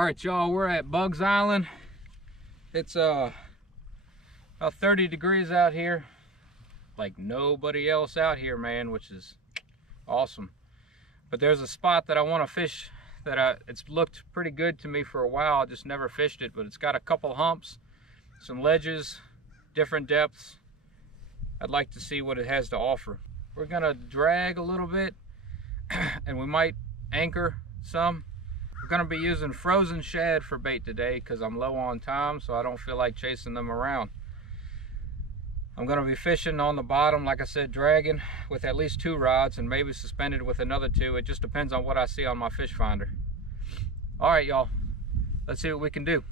All right, y'all, we're at Bugs Island. It's about 30 degrees out here. Like nobody else out here, man, which is awesome. But there's a spot that I want to fish that it's looked pretty good to me for a while. I just never fished it, but it's got a couple humps, some ledges, different depths. I'd like to see what it has to offer. We're gonna drag a little bit and we might anchor some. We're gonna be using frozen shad for bait today because I'm low on time, so I don't feel like chasing them around. I'm gonna be fishing on the bottom, like I said, dragging with at least 2 rods and maybe suspended with another 2. It just depends on what I see on my fish finder. All right, y'all, let's see what we can do.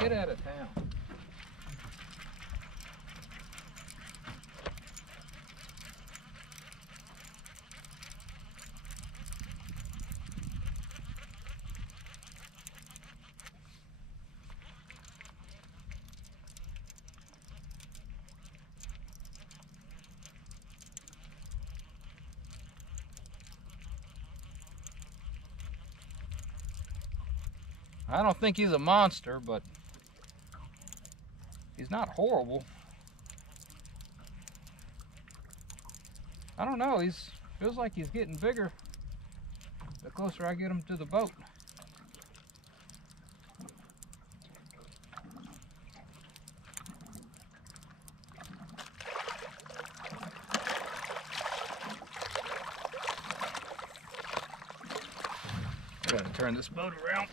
Get out of town. I don't think he's a monster, but he's not horrible. I don't know, feels like he's getting bigger the closer I get him to the boat. I gotta turn this boat around.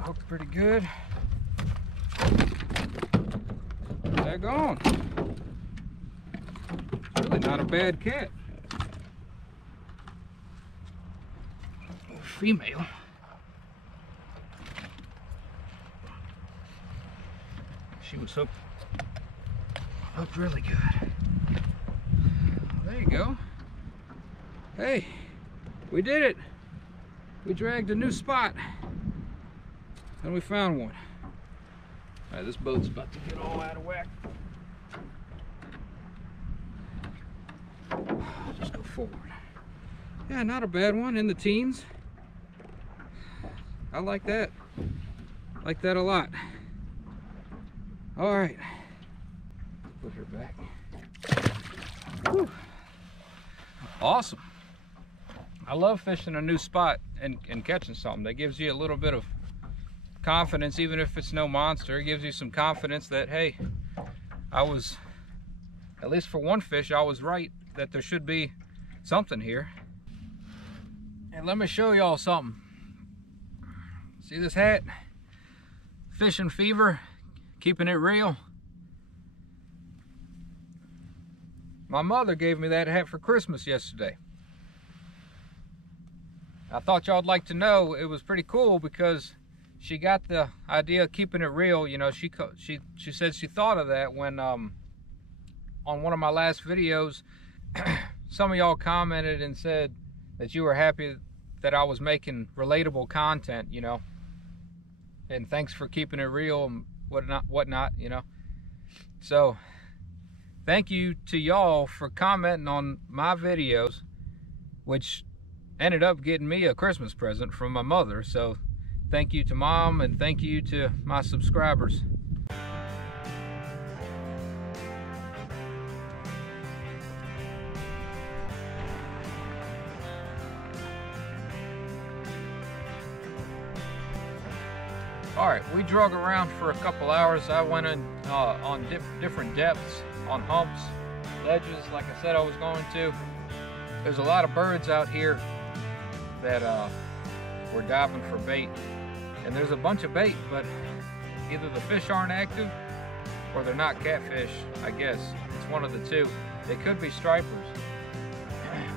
Hooked pretty good. Daggone. Really not a bad cat. Female. She was hooked really good. There you go. Hey, we did it. We dragged a new spot. And we found one. All right, this boat's about to get all out of whack. Just go forward. Yeah, not a bad one, in the teens. I like that. Like that a lot. All right. Put her back. Whew. Awesome. I love fishing a new spot and catching something. That gives you a little bit of confidence, even if it's no monster. It gives you some confidence that, hey, I was, at least for one fish, I was right, that there should be something here. And let me show y'all something. See this hat? Fishing Fever, keeping it real. My mother gave me that hat for Christmas yesterday. I thought y'all'd like to know. It was pretty cool because she got the idea of keeping it real. You know, she said she thought of that when on one of my last videos some of y'all commented and said that you were happy that I was making relatable content, you know, and thanks for keeping it real and whatnot, you know. So thank you to y'all for commenting on my videos, which ended up getting me a Christmas present from my mother. So thank you to Mom, and thank you to my subscribers. All right, we drug around for a couple hours. I went in on different depths, on humps, ledges, like I said I was going to. There's a lot of birds out here that were diving for bait. and there's a bunch of bait, but either the fish aren't active or they're not catfish, I guess. It's one of the two. They could be stripers,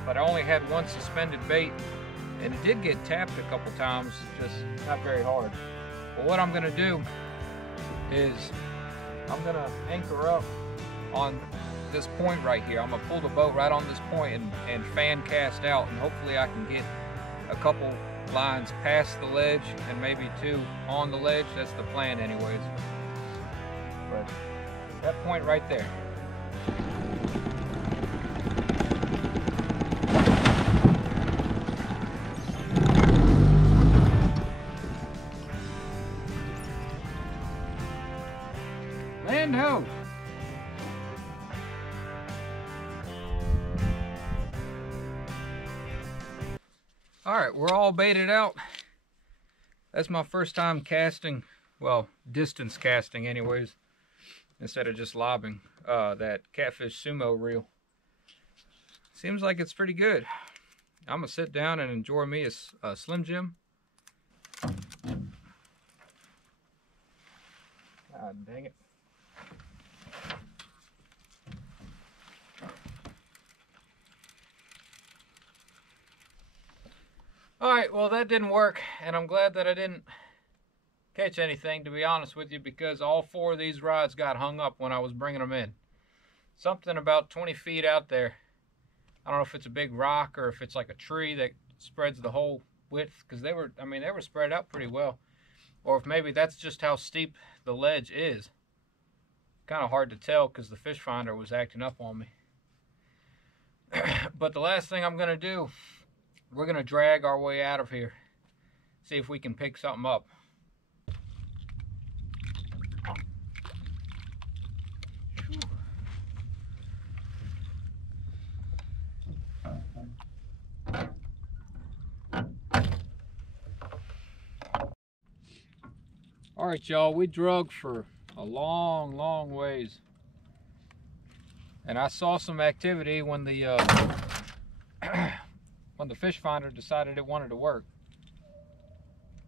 but I only had one suspended bait, and it did get tapped a couple times, just not very hard. But what I'm gonna do is I'm gonna anchor up on this point right here. I'm gonna pull the boat right on this point and fan cast out, and hopefully I can get a couple lines past the ledge and maybe 2 on the ledge. That's the plan anyways. But that point right there. Land ho! Alright, we're all baited out. That's my first time casting, well, distance casting anyways, instead of just lobbing that Catfish Sumo reel. Seems like it's pretty good. I'm gonna sit down and enjoy me a Slim Jim. God dang it. Alright, well that didn't work, and I'm glad that I didn't catch anything, to be honest with you, because all 4 of these rods got hung up when I was bringing them in. Something about 20 feet out there. I don't know if it's a big rock or if it's like a tree that spreads the whole width, because they were spread out pretty well. Or if maybe that's just how steep the ledge is. Kind of hard to tell because the fish finder was acting up on me. But the last thing I'm going to do, we're going to drag our way out of here. See if we can pick something up. All right, y'all, we drug for a long ways. And I saw some activity when the when the fish finder decided it wanted to work.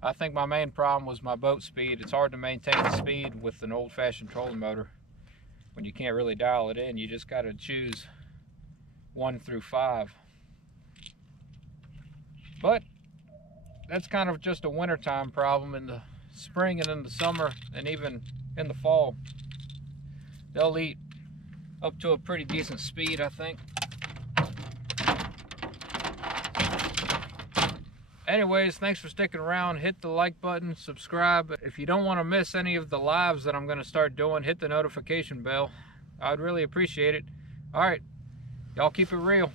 I think my main problem was my boat speed. It's hard to maintain the speed with an old-fashioned trolling motor when you can't really dial it in. You just got to choose 1 through 5. But that's kind of just a wintertime problem. In the spring and in the summer and even in the fall, they'll eat up to a pretty decent speed, I think. Anyways, thanks for sticking around. Hit the like button, subscribe. If you don't want to miss any of the lives that I'm going to start doing, hit the notification bell. I'd really appreciate it. All right, y'all keep it real.